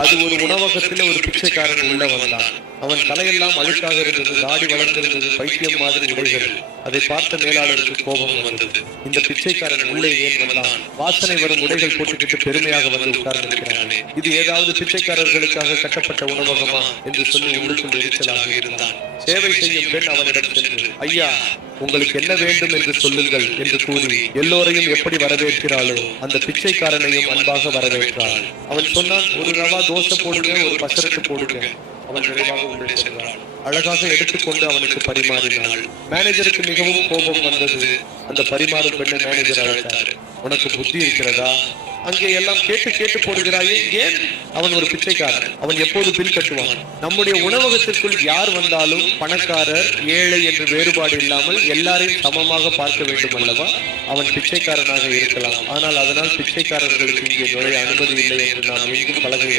அது ஒரு உணவகத்தில் ஒரு பிச்சைக்காரன் உள்ள வந்தான். அவன் தலையெல்லாம் அழுக்காக இருந்தது, தாடி வளர்ந்திருந்தது, பைத்தியம் மாதிரி உடைகள். அதை பார்த்த மேலாளருக்கு கோபம் வந்தது. இந்த பிச்சைக்காரன் உள்ளே ஏன் வந்தான்? வாசனை வரும் உடைகள் போட்டுக்கிட்டு பெருமையாக வந்து உட்கார்ந்திருக்கிறானே, இது ஏதாவது பிச்சைக்காரர்களுக்காக கட்டப்பட்ட உணவகமா என்று சொல்லி உள்ளுக்குள் எரிச்சலாக இருந்தான். சேவை செய்யும் பெண் அவனிடம் சென்று, ஐயா, உங்களுக்கு என்ன வேண்டும் என்று சொல்லுங்கள் என்று கூறி எல்லோரையும் எப்படி வரவேற்கிறாளோ அந்த பிச்சைக்காரனையும் அன்பாக வரவேற்றாள். அவன் சொன்னான், ஒரு ரவா தோசை போடுங்க, ஒரு பசரட்டு போடுங்க. அவன் விரைவாக உள்ளே சென்றான். அழகாக எடுத்துக்கொண்டு அவனுக்கு பரிமாறினாள். மேனேஜருக்கு மிகவும் கோபம் வந்தது. அந்த பரிமாறும் பெண்ணை மேனேஜர் அழைத்தார். உனக்கு புத்தி இருக்கிறதா? அங்கே எல்லாம் கேட்டு கேட்டு போடுகிறாயே, ஏன்? அவன் ஒரு பிச்சைக்காரன், அவன் எப்போது பில் கட்டுவான். நம்முடைய உணவகத்திற்குள் யார் வந்தாலும் பணக்காரர் ஏழை என்று வேறுபாடு இல்லாமல் எல்லாரையும் சமமாக பார்க்க வேண்டும் அல்லவா? அவன் பிச்சைக்காரனாக இருக்கலாம், ஆனால் அதனால் பிச்சைக்காரர்களுக்கு இங்கே நுழைய அனுமதி இல்லை என்று நாம் எங்கும் பலகை